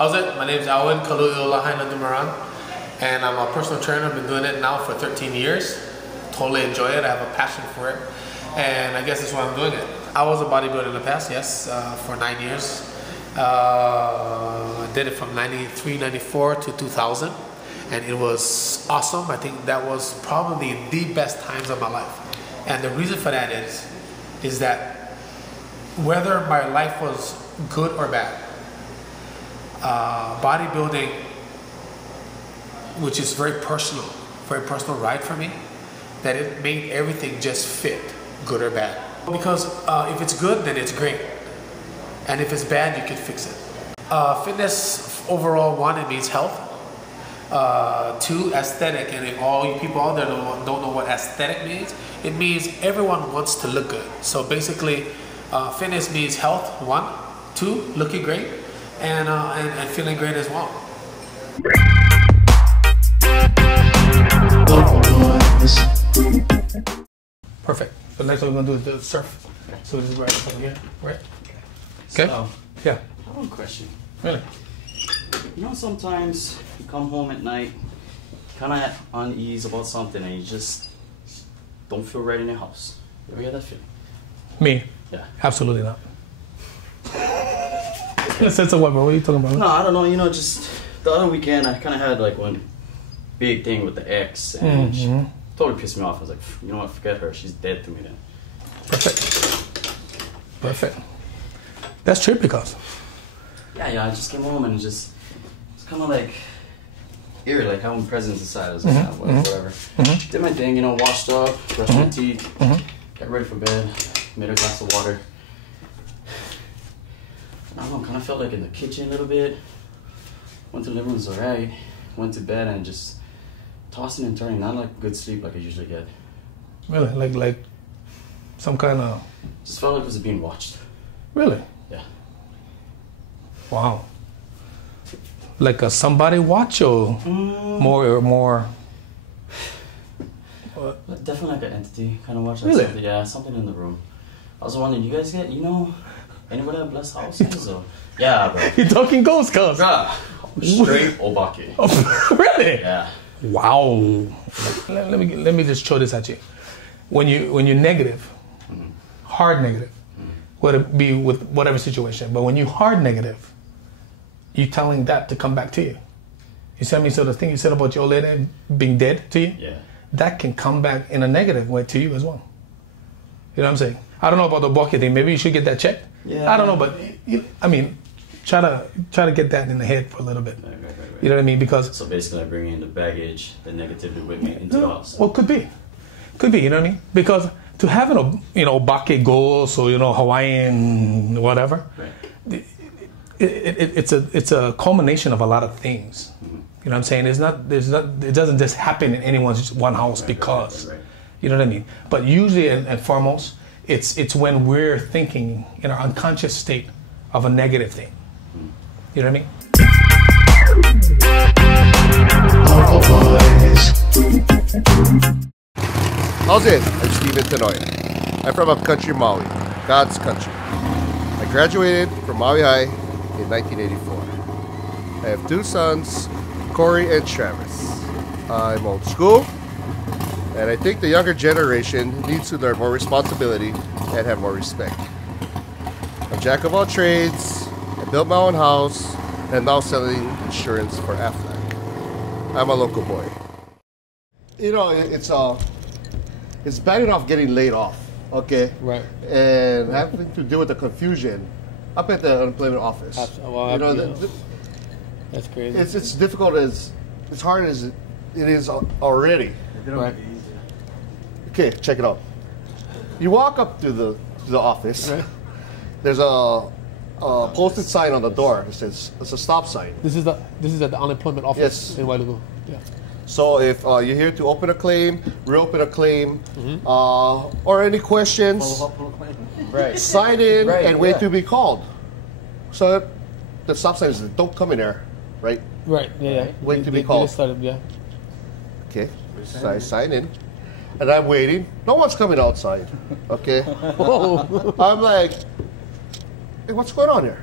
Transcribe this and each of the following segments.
How's it? My name is Alwin Kalu'ulahaina Dumaran, and I'm a personal trainer. I've been doing it now for 13 years. Totally enjoy it. I have a passion for it, and I guess that's why I'm doing it. I was a bodybuilder in the past, yes, for 9 years. I did it from 93, 94 to 2000, and it was awesome. I think that was probably the best times of my life. And the reason for that is that whether my life was good or bad, bodybuilding, which is very personal ride for me, that it made everything just fit, good or bad. Because if it's good, then it's great. And if it's bad, you can fix it. Fitness overall, one, it means health. Two, aesthetic. And if all you people out there don't know what aesthetic means, it means everyone wants to look good. So basically, fitness means health, one. Two, looking great. And feeling great as well. Perfect. The next one we're gonna do is the surf. So this is right from here, right? Okay. So, yeah. I have one question. Really? You know, sometimes you come home at night, kind of unease about something, and you just don't feel right in your house. You ever get that feeling? Me? Yeah. Absolutely not. In a sense of what, bro? What are you talking about? No, I don't know. You know, just the other weekend, I kind of had like one big thing with the ex, and she totally pissed me off. I was like, you know what? Forget her. She's dead to me then. Perfect. Perfect. That's true because. Yeah. I just came home and it's kind of like eerie, like having presents inside. I was like, whatever. Did my thing, you know, washed up, brushed my teeth, got ready for bed, made a glass of water. I don't know, kind of felt like in the kitchen a little bit. Went to the living room, was alright. Went to bed and just tossing and turning, not like good sleep like I usually get. Really? Like some kind of... Just felt like it was being watched. Really? Yeah. Wow. Like a somebody watch or more... Definitely like an entity kind of watch. Like really? Something, yeah, something in the room. I was wondering, you guys get, anybody have blessed houses? Or? Yeah, bro. You're talking ghost, cuz? Bruh. Straight obake. Oh, really? Yeah. Wow. Let me just throw this at you. When you're negative, hard negative, whether it be with whatever situation, but when you hard negative, you telling that to come back to you. You see what I mean? So the thing you said about your old lady being dead to you, yeah, that can come back in a negative way to you as well. You know what I'm saying? I don't know about the bucket thing. Maybe you should get that checked. Yeah. I don't know, but I mean, try to get that in the head for a little bit. Right. You know what I mean? Because so basically, I bring in the baggage, the negativity with me into the house. Well, could be. You know what I mean? Because to have an obake ghost or Hawaiian whatever, right. It's a culmination of a lot of things. You know what I'm saying? It doesn't just happen in anyone's one house because. Right. You know what I mean? But usually and foremost, it's when we're thinking in our unconscious state of a negative thing. You know what I mean? How's it? I'm Steven Tanoia. I'm from upcountry Maui, God's country. I graduated from Maui High in 1984. I have two sons, Corey and Travis. I'm old school, and I think the younger generation needs to learn more responsibility and have more respect. I'm jack of all trades. I built my own house, and now selling insurance for Aflac. I'm a local boy. You know, it's bad enough getting laid off, okay? Right. And having to deal with the confusion up at the unemployment office. Well, that's crazy. It's difficult as hard as it is already. Right. Okay, check it out. You walk up to the office. Right. There's a posted sign on the door. It says it's a stop sign. This is at the unemployment office in Wailuku. Yeah. So if you're here to open a claim, reopen a claim, or any questions, Right. sign in and wait to be called. So the stop sign is don't come in there, right? Right. Yeah. Wait to be called. Yeah. Okay. So I sign in, and I'm waiting. No one's coming outside. Okay. I'm like, hey, what's going on here?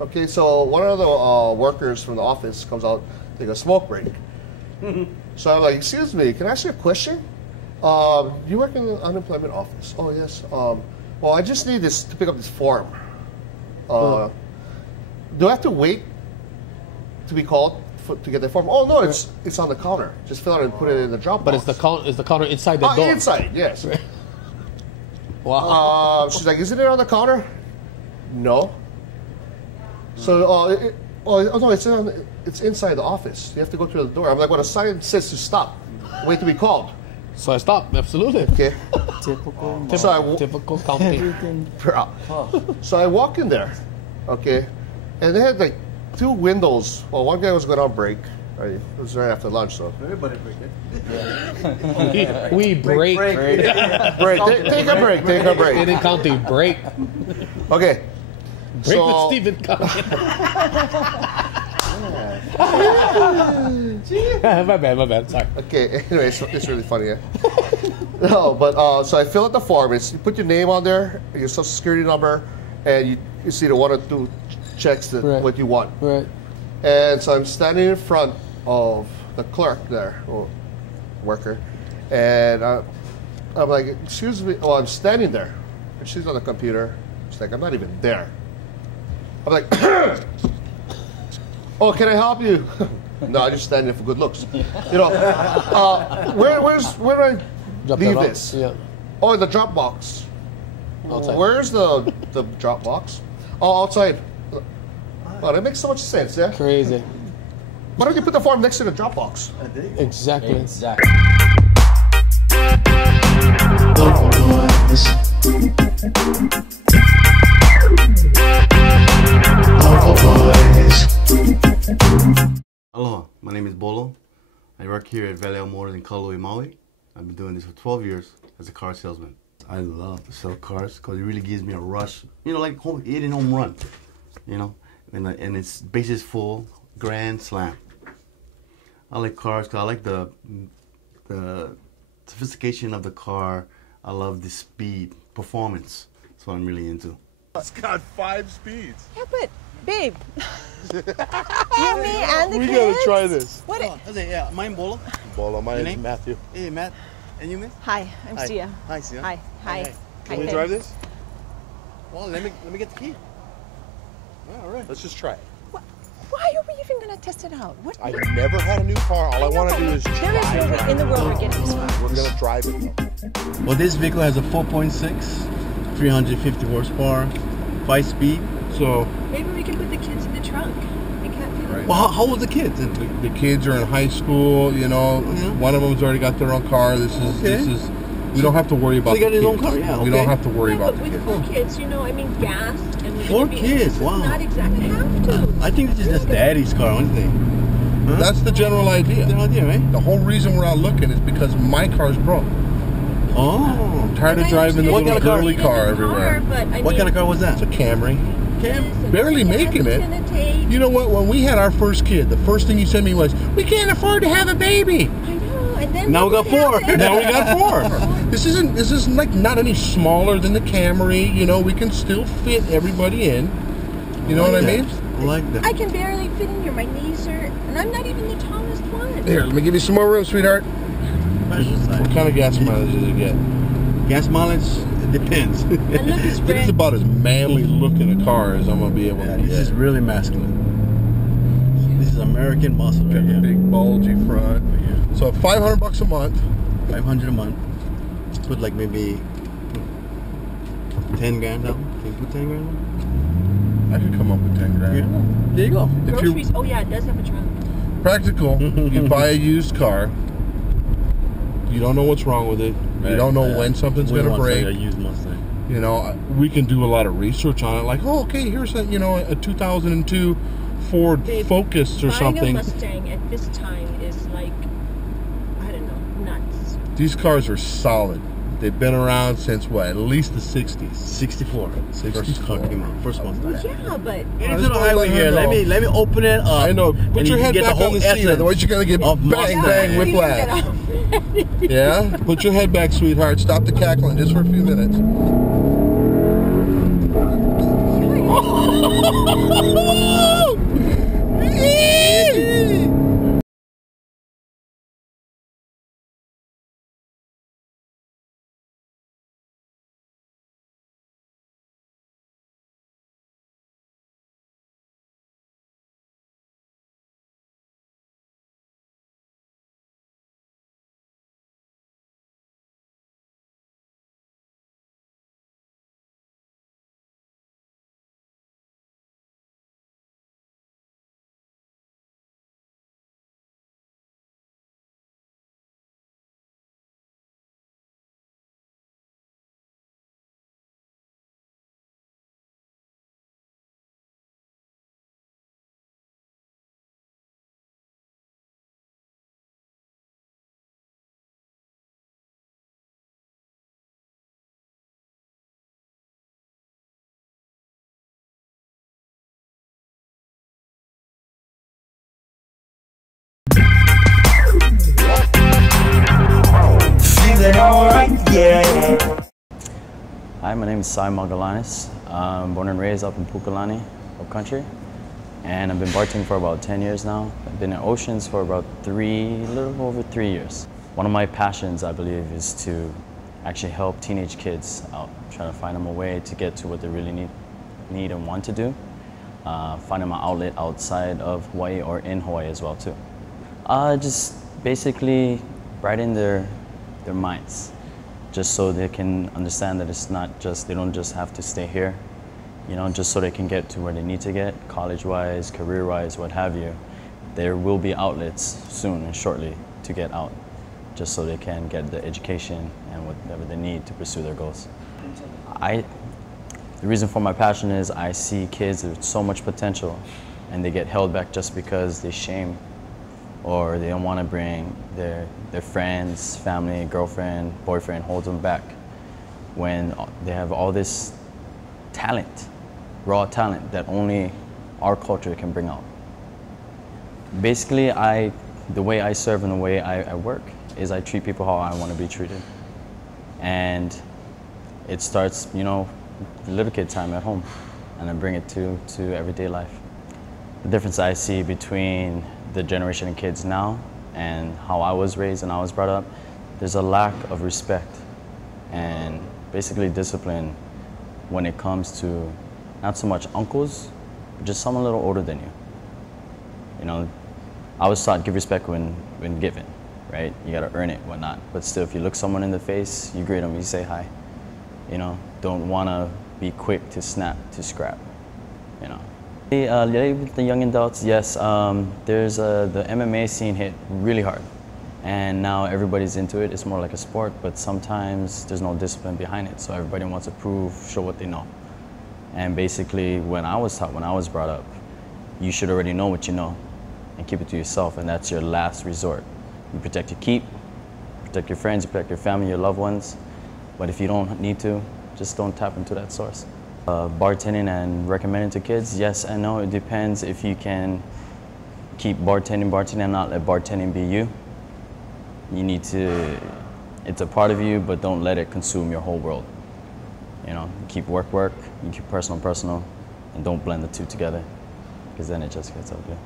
Okay, so one of the workers from the office comes out, take a smoke break. So I'm like, excuse me, can I ask you a question? You work in the unemployment office? Oh, yes. Well, I just need this to pick up this form. Do I have to wait to be called to get the form? Oh, no, it's on the counter. Just fill it out and put it in the drop box. But is the counter inside the door? Inside, yes. Wow. She's like, isn't it on the counter? No. So, no, it's inside the office. You have to go through the door. I'm like, well, the sign says to stop. Wait to be called. So I stopped, absolutely. Okay. Typical county. So I walk in there, okay, and they had like 2 windows. Well, one guy was going on break. Right? It was right after lunch, so. Everybody break it. We break. Break. Take a break. Take a break. It didn't count the break. Okay. Break with Steven coming. My bad. Sorry. Okay. Anyway, it's really funny. Yeah? No, but so I fill out the form. You put your name on there, your social security number, and you see the 1 or 2 checks that what you want. Right. And so I'm standing in front of the clerk there, or worker, and I'm like, excuse me. Oh, I'm standing there, and she's on the computer. She's like, I'm not even there. I'm like, oh, can I help you? No, I'm just standing there for good looks. You know, where do I leave this? Yeah. Oh, in the drop box. Outside. Where's the drop box? Oh, outside. Oh, that makes so much sense, yeah? Crazy. Why don't you put the form next to the drop box? Exactly. Aloha, my name is Bolo. I work here at Vallejo Motors in Kailua, Maui. I've been doing this for 12 years as a car salesman. I love to sell cars because it really gives me a rush. You know, like hitting home run. You know, and its bases full, grand slam. I like cars because I like the sophistication of the car. I love the speed, performance. That's what I'm really into. It's got 5 speeds. Yeah, but babe, you, me, and the We kids. gotta try this. What? Yeah, mine Bolo. Bolo, my Your name is name? Matthew. Hey, Matt. And you, Miss? Hi, I'm Hi. Sia. Hi, Sia. Hi. Hi. Can we drive this? Well, let me get the key. All right. Let's just try it. Why are we even gonna test it out? What? I've never had a new car. All I want to do is There is drive. no way in the world we're getting this far. We're gonna drive it though. Well, this vehicle has a 4.6, 350 horsepower, 5-speed. So, Maybe we can put the kids in the trunk. They can't do it. well, how old are the kids? The kids are in high school, you know. One of them's already got their own car. This is we don't have to worry about So he got the his own kids. car, yeah, We okay. don't have to worry about but the with kids. 4 kids, you know, I mean, gas. And we're 4 gonna be- kids, wow. Not exactly have to. I think this is just daddy's car, aren't they? Huh? That's the general idea. the idea, right? The whole reason we're out looking is because my car's broke. Oh. I'm tired of And I driving the understand little kind of car? girly you car need a everywhere. but I What mean, kind of car was that? It's a Camry. and Barely it's making it. gonna take- You know what? When we had our first kid, the first thing you said to me was, "We can't afford to have a baby." I know, and then Now we got 4. Now we got 4. This isn't like not any smaller than the Camry. You know, we can still fit everybody in. You know what I mean? I like that. I can barely fit in here. My knees are, and I'm not even the tallest one. Here, let me give you some more room, sweetheart. What kind of gas mileage does it get? Gas mileage? It depends. And look, it's It is red. about as manly looking a car as I'm gonna be able to This is get. really masculine. This is American muscle right Got the here. big bulgy front. So $500 a month. 500 a month. Put like maybe 10 grand down. Can you put 10 grand down? I could come up with 10 grand. Yeah. There you go. If you're Groceries. Oh yeah, it does have a trunk. practical, you buy a used car. You don't know what's wrong with it. You don't know when something's We gonna want break. A used Mustang. You know, we can do a lot of research on it. Like, oh, okay, here's a 2002 Ford Babe, Focus or Buying something. a Mustang at this time is like, I don't know, nuts. These cars are solid. They've been around since what? At least the 60s. 64. First car came out. First Mustang. Yeah, but Get I into just the wanna highway let her here. Let know. me open it up. I know. Put and your you head get back the on whole the seat, otherwise you're gonna get of bang Mustang. bang whiplash. Yeah? Put your head back, sweetheart. Stop the cackling just for a few minutes. Hi, my name is Sai Magalanis. I'm born and raised up in Pukalani, up country. And I've been bartending for about 10 years now. I've been in Oceans for about a little over 3 years. One of my passions, I believe, is to actually help teenage kids out, try to find them a way to get to what they really need and want to do. Find them an outlet outside of Hawaii or in Hawaii as well too. Just basically brighten their minds, just so they can understand that it's not just, they don't just have to stay here, you know, just so they can get to where they need to get, college-wise, career-wise, what have you. There will be outlets soon and shortly to get out, just so they can get the education and whatever they need to pursue their goals. The reason for my passion is I see kids with so much potential and they get held back just because they shame or they don't want to bring their friends, family, girlfriend, boyfriend, holds them back when they have all this talent, raw talent that only our culture can bring out. Basically, the way I serve and the way I work is I treat people how I want to be treated. And it starts, you know, little kid time at home, and I bring it to everyday life. The difference I see between the generation of kids now and how I was raised and I was brought up, there's a lack of respect and basically discipline when it comes to not so much uncles, but just someone a little older than you. You know, I was taught give respect when given, right? You gotta earn it, whatnot. But still, if you look someone in the face, you greet them, you say hi. You know, don't wanna be quick to snap, to scrap, you know. The young adults, yes, there's the MMA scene hit really hard, and now everybody's into it. It's more like a sport, but sometimes there's no discipline behind it, so everybody wants to prove, show what they know. And basically, when I was taught, when I was brought up, you should already know what you know and keep it to yourself, and that's your last resort. You protect your keep, protect your friends, you protect your family, your loved ones, but if you don't need to, just don't tap into that source. Bartending and recommending to kids, yes and no. It depends if you can keep bartending and not let bartending be you. You need to, it's a part of you, but don't let it consume your whole world. You know, keep work, you keep personal, and don't blend the two together, because then it just gets ugly.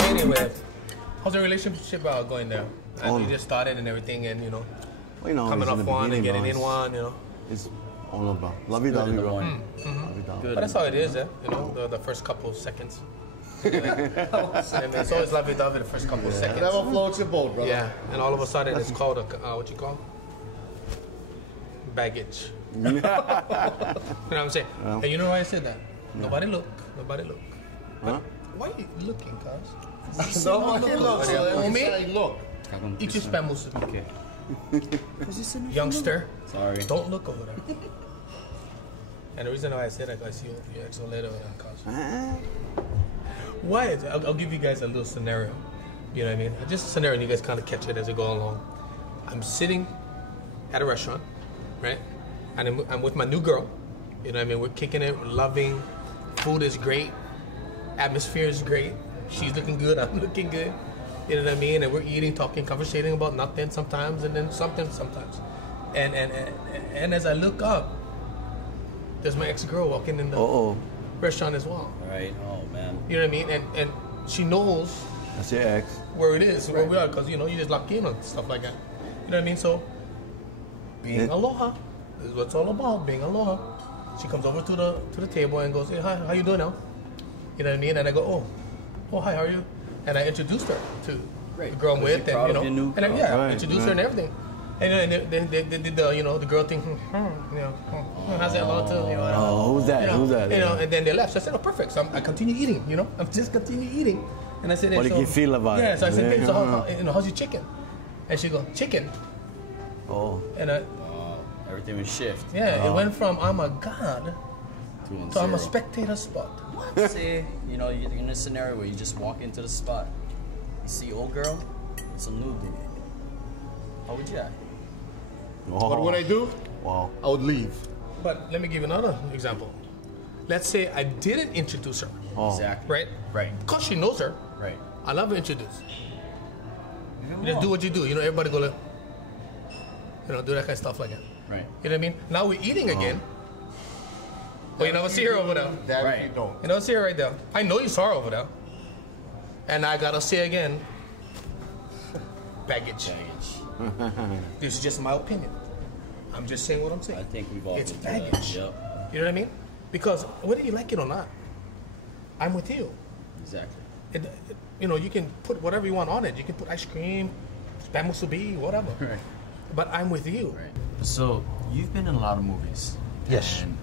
Anyway, how's the relationship going there? And you just started and everything, and you know, well, you know, coming off one and getting in one, you know. It's all about lovey-dovey, bro. But that's how it is, you know, the first couple of seconds. And it's always lovey-dovey the first couple of seconds. Whatever floats your boat, brother. Yeah, and all of a sudden it's called what you call? Baggage. You know what I'm saying? Well. And you know why I said that? Yeah. Nobody look. Huh? Why are you looking, cuz? Nobody looks. Homie, Look. eat your spam musubi. Okay. Youngster, Sorry. don't look over there. And the reason why I said that, guys, you exo later, cuz. Why? I'll give you guys a little scenario. You know what I mean? Just a scenario, and you guys kind of catch it as I go along. I'm sitting at a restaurant, right? And I'm with my new girl. You know what I mean? We're kicking it, we're loving. Food is great. Atmosphere is great. She's looking good, I'm looking good. You know what I mean? And we're eating, talking, conversating about nothing sometimes, and then something sometimes. And as I look up, there's my ex-girl walking in the restaurant as well. Right. Oh man. You know what I mean? And she knows That's your ex. where it is, where we are, because you just lock in and stuff like that. You know what I mean? So being aloha is what it's all about. Being aloha. She comes over to the table and goes, "Hey, hi, how you doing now?" You know what I mean? And I go, "Oh, hi, how are you?" And I introduced her to the girl I'm with, and I introduced her and everything. And then they did the girl thing. How's that low too? Who's that? Who's that? And then they left. So I said, "Oh, perfect." So I continue eating. I'm just continue eating. And I said, "What did you feel about it?" Yeah. So I said, "Babe, so how's your chicken?" And she goes, "Chicken." Oh. And everything would shift. Yeah, it went from I'm a god to I'm a spectator spot. Say, you're in a scenario where you just walk into the spot, you see old girl, and some new dude. How would you act? What would I do? Wow. I would leave. But let me give you another example. Let's say I didn't introduce her. Exactly. Right? Right. Because she knows her. Right. I love her introduced. You just do what you do. Everybody go like, do that kind of stuff like that. Right. You know what I mean? Now we're eating again. But you never see her over there. That Right. you don't. You don't see her right there. I know you saw her over there. And I gotta say again, baggage. This is just my opinion. I'm just saying what I'm saying. I think we've all It's been through that. baggage. Yep. You know what I mean? Because whether you like it or not, I'm with you. Exactly. You can put whatever you want on it. You can put ice cream, spam musubi, whatever. Right. But I'm with you. Right. So you've been in a lot of movies. Yes. And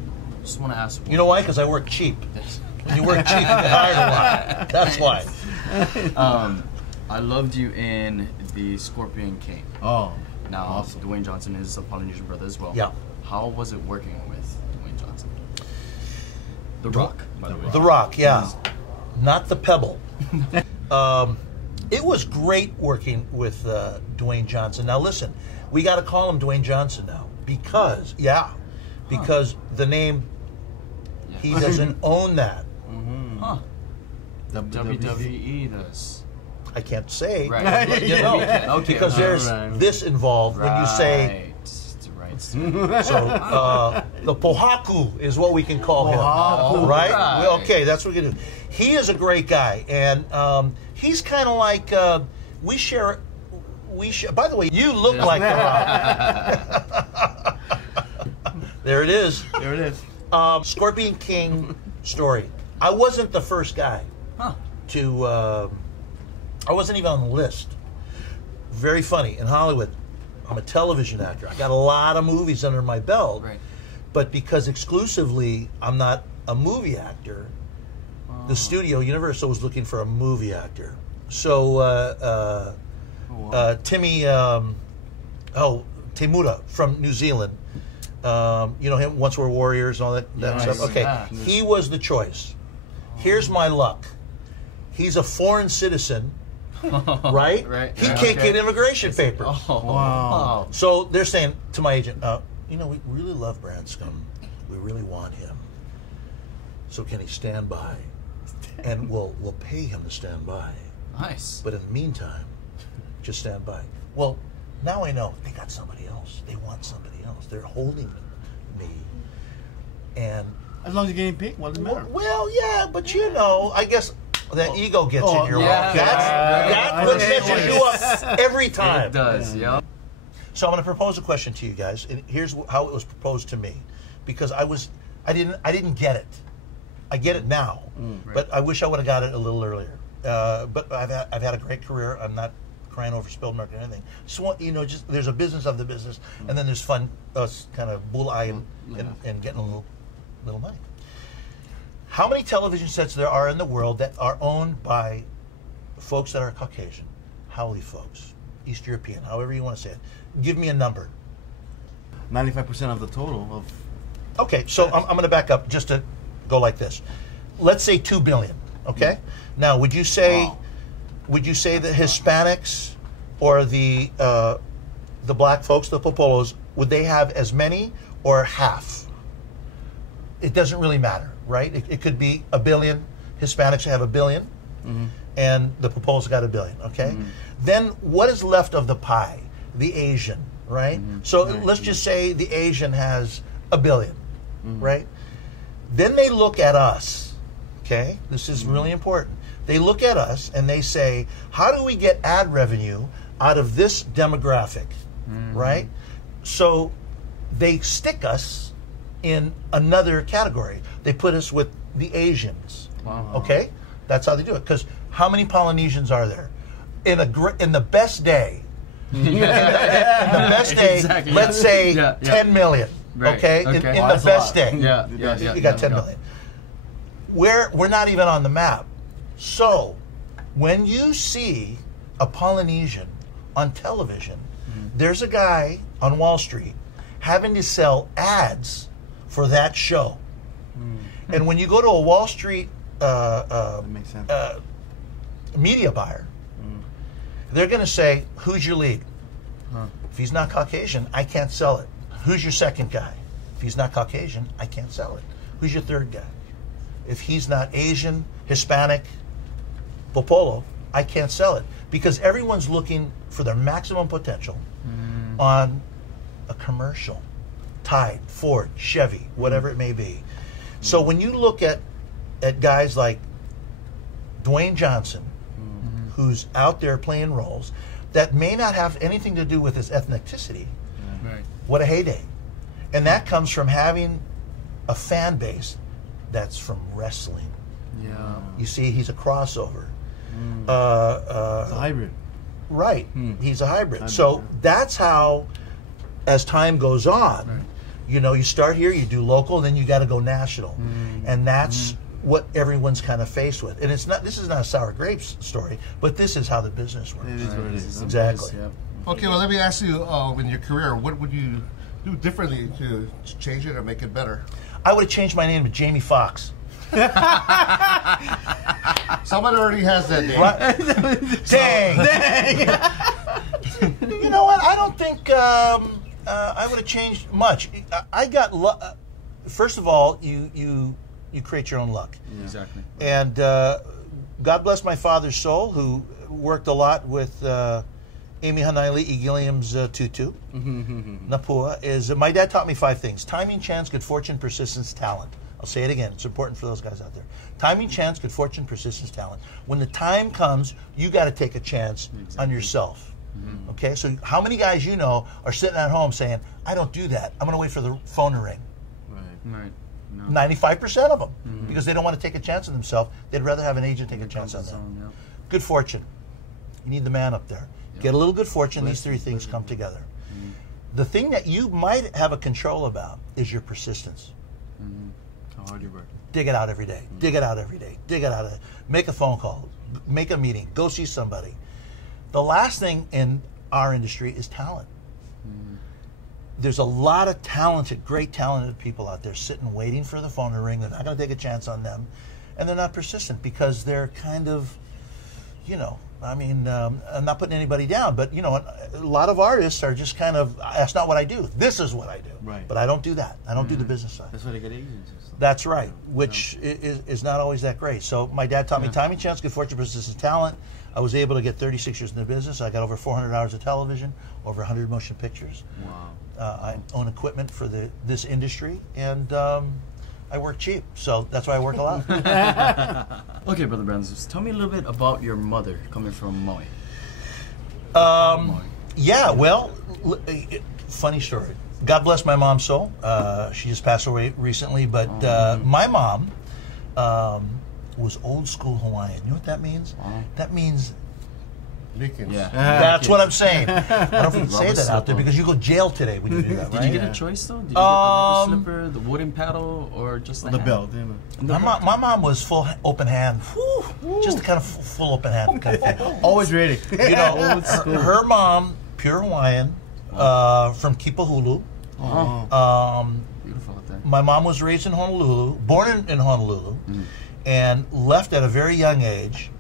just want to ask. You know why? Because I work cheap. When you work cheap, you get hired a lot. That's why. I loved you in the Scorpion King. Oh. Now, awesome. Dwayne Johnson is a Polynesian brother as well. Yeah. How was it working with Dwayne Johnson? The Rock, by the way. The Rock, yeah. Not the Pebble. It was great working with Dwayne Johnson. Now listen, we got to call him Dwayne Johnson now because the name, he doesn't own that. Huh. WWE does. I can't say. Right. Okay. Because there's this involved when you say. Right. So the Pohaku is what we can call him, right? Okay, that's what we can do. He is a great guy, and he's kind of like we share. By the way, you look like the Rock. There it is. There it is. Scorpion King story. I wasn't the first guy to. I wasn't even on the list. Very funny. In Hollywood, I'm a television actor. I got a lot of movies under my belt. Right. But because exclusively I'm not a movie actor, the studio, Universal, was looking for a movie actor. So Temuda from New Zealand, him, Once We're Warriors and all that stuff. Okay, Yeah. he was the choice. Here's my luck. He's a foreign citizen, right? Right. He can't get immigration papers. Oh, wow. So they're saying to my agent, we really love Branscombe. We really want him. So can he stand by? And we'll pay him to stand by. Nice. But in the meantime, just stand by. Well, now I know they got somebody else. They want somebody else. They're holding me. And As long as you're getting picked, what does it matter? well, yeah, but I guess that ego gets in your way. yeah. That's what messes you up every time. It does, yeah. So I'm going to propose a question to you guys, and here's how it was proposed to me, because I didn't get it. I get it now, but I wish I would have got it a little earlier. But I've had a great career. I'm not crying over spilled milk or anything. So just there's a business of the business, and then there's fun, kind of bull eye and getting a little money. How many television sets there are in the world that are owned by folks that are Caucasian, Haole folks, East European, however you want to say it? Give me a number. 95% of the total of. Okay, so I'm going to back up just to go like this. Let's say 2 billion. Okay. Now, would you say the Hispanics or the black folks, the Popolos, would they have as many or half? It doesn't really matter, right? It could be 1 billion. Hispanics have 1 billion, and the Popolos got 1 billion. Okay. Then what is left of the pie? The Asian, right? So let's just say the Asian has $1 billion, right? Then they look at us, okay? This is really important. They look at us and they say, how do we get ad revenue out of this demographic, right? So they stick us in another category. They put us with the Asians, okay? That's how they do it. Because how many Polynesians are there? In the best day, in the best day, Exactly, let's say 10 million, Right, okay? In the best day, you got 10 million. We're not even on the map. So when you see a Polynesian on television, there's a guy on Wall Street having to sell ads for that show. And when you go to a Wall Street makes sense. media buyer, they're going to say, who's your lead? If he's not Caucasian, I can't sell it. Who's your second guy? If he's not Caucasian, I can't sell it. Who's your third guy? If he's not Asian, Hispanic, Popolo, I can't sell it. Because everyone's looking for their maximum potential on a commercial. Tide, Ford, Chevy, whatever it may be. So when you look at guys like Dwayne Johnson, who's out there playing roles that may not have anything to do with his ethnicity, what a heyday. And that comes from having a fan base that's from wrestling. You see, he's a crossover. It's a hybrid. Right. He's a hybrid. So that's how, as time goes on, you know, you start here, you do local, then you got to go national. And that's what everyone's kind of faced with. And it's not, this is not a sour grapes story, but this is how the business works. It is what it is. Exactly. Okay, well, let me ask you, in your career, what would you do differently to change it or make it better? I would have changed my name to Jamie Foxx. Someone already has that name. Dang. You know what? I don't think I would have changed much. I got first of all, you create your own luck. Exactly. And God bless my father's soul, who worked a lot with Amy Hanaili, E. Gilliam's Tutu. Napua is my dad taught me 5 things: timing, chance, good fortune, persistence, talent. I'll say it again. It's important for those guys out there. Timing, chance, good fortune, persistence, talent. When the time comes, you got to take a chance on yourself. Okay? So how many guys you know are sitting at home saying, I don't do that. I'm going to wait for the phone to ring. Right. No. 95% of them. Because they don't want to take a chance on themselves. They'd rather have an agent take a chance on them. Good fortune. You need the man up there. Get a little good fortune. These 3 things come together. The thing that you might have a control about is your persistence. How hard you work. Dig it out every day. Dig it out every day. Dig it out. Make a phone call. Make a meeting. Go see somebody. The last thing in our industry is talent. There's a lot of talented, great talented people out there sitting waiting for the phone to ring. They're not going to take a chance on them. And they're not persistent because they're kind of, you know, I mean, I'm not putting anybody down, but, you know, a lot of artists are just kind of, that's not what I do. This is what I do. Right. But I don't do that. I don't do the business side. That's why they get agents. That's right, which is not always that great. So my dad taught me timing, chance, good fortune, persistence, talent. I was able to get 36 years in the business. I got over 400 hours of television, over 100 motion pictures. Wow. I own equipment for this industry, and I work cheap. So that's why I work a lot. Okay, Brother Brands, just tell me a little bit about your mother coming from Maui. Yeah, well, funny story. God bless my mom's soul. She just passed away recently, but my mom was old school Hawaiian. You know what that means? That means Yeah. that's what I'm saying. I don't know if you can say that out there because you go to jail today when you do that, right? Did you get a choice though? Did you get the rubber slipper, the wooden paddle, or just The belt. My mom was full open hand. Just a kind of full open hand kind of thing. Always ready. You know, her mom, pure Hawaiian, from Kipahulu. Beautiful out there. My mom was raised in Honolulu, born in Honolulu, and left at a very young age.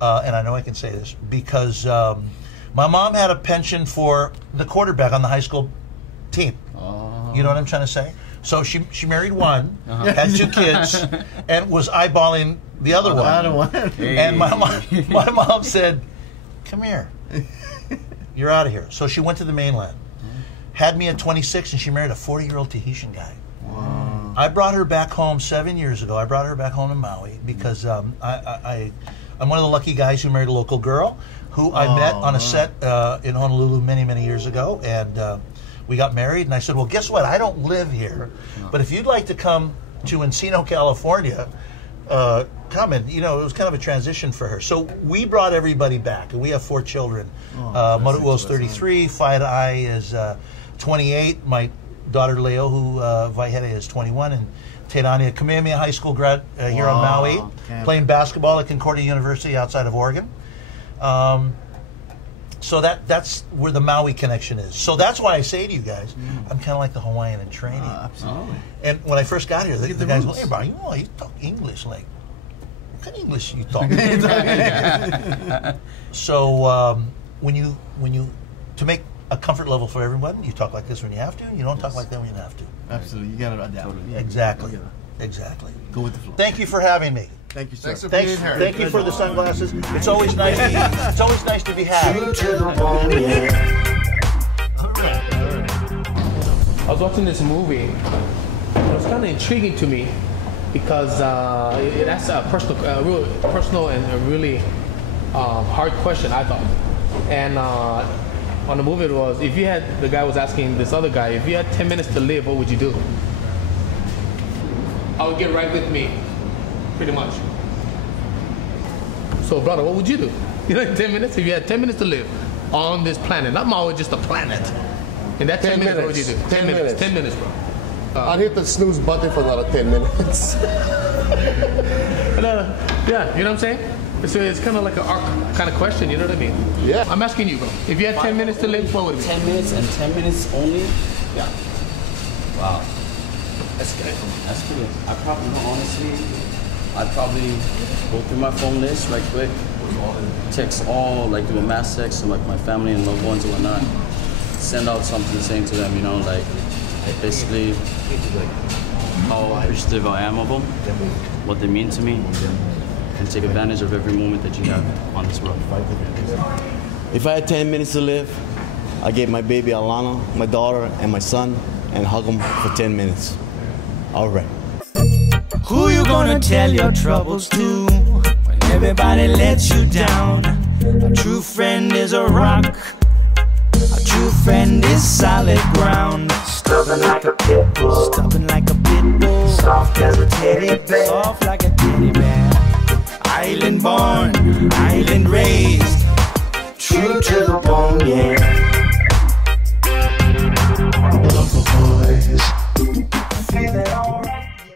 And I know I can say this because my mom had a pension for the quarterback on the high school team. You know what I'm trying to say? So she married one, had 2 kids, and was eyeballing the other one. And my mom said, "Come here, you're out of here." So she went to the mainland, had me at 26, and she married a 40-year-old Tahitian guy. I brought her back home 7 years ago. I brought her back home to Maui because I'm one of the lucky guys who married a local girl who I met on a set in Honolulu many, many years ago, and we got married. And I said, well, guess what? I don't live here, but if you'd like to come to Encino, California, come. And, it was kind of a transition for her. So we brought everybody back, and we have 4 children. Maru'u's 33, Whaidai is 28, my daughter Leo, who Vaihele is 21, and Teirani, Kamehameha High School grad here on Maui, playing basketball at Concordia University outside of Oregon. So that's where the Maui connection is. So that's why I say to you guys, I'm kind of like the Hawaiian in training. Absolutely. And when I first got here, the guys go, hey, bro, you talk English. Like, what kind of English you talk? So when you to make a comfort level for everyone, you talk like this when you have to, and you don't talk like that when you have to. Absolutely. You got to adapt. Exactly. Exactly. Go with the flow. Thank you for having me. Thank you, sir. Thank you for the sunglasses. It's always nice. It's always nice to be happy. I was watching this movie. It was kind of intriguing to me because that's a real personal and a really hard question, I thought. And on the movie, it was the guy was asking this other guy, if you had 10 minutes to live, what would you do? I would get right with me, pretty much. So, brother, what would you do? 10 minutes? If you had 10 minutes to live on this planet, not Maui, just a planet. In that 10 minutes, what would you do? 10 minutes. 10 minutes, bro. I'd hit the snooze button for another 10 minutes. Yeah, you know what I'm saying? So it's kind of like an arc kind of question, you know what I mean? Yeah. I'm asking you, bro. If you had 10 minutes to live, what would it be? 10 minutes and 10 minutes only? Yeah. Wow. That's good. That's good. Honestly, I'd probably go through my phone list right quick, text do a mass text to my family and loved ones and whatnot. Send out something saying to them, basically how appreciative I am of them, what they mean to me, and take advantage of every moment that you have on this road. If I had 10 minutes to live, I'd get my baby Alana, my daughter, and my son, and hug them for 10 minutes. All right. Who you gonna tell your troubles to when everybody lets you down? A true friend is a rock. A true friend is solid ground. Stubborn like a pit bull. Stubborn like a pit bull. Soft as a teddy bear. Soft like a teddy bear. Island born, island raised. True to the bone, yeah.